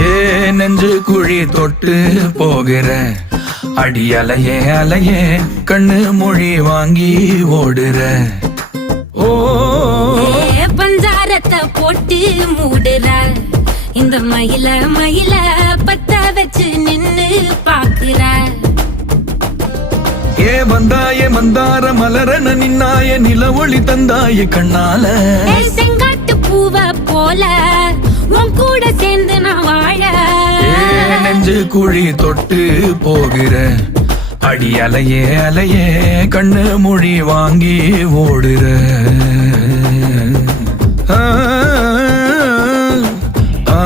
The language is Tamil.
ஏ நெஞ்சு குழி தொட்டு போகிற அடி அலையே அலையே கண்ணு மொழி வாங்கி ஓடுற. ஓ பஞ்சாரத்தை போட்டு மூடுற இந்த மயில மயில பத்த வச்சு நின்னு பாக்குற. ஏ வந்தாய மந்தார மலரன நின்னாய நில ஒளி தந்தாய கண்ணால. செங்காட்டு பூவ போல உன் கூட சேர்ந்து நான் வாழ. நெஞ்சு குழி தொட்டு போகிற அடி அலையே அலையே கண்ணு மொழி வாங்கி ஓடுற. ஆ ஆ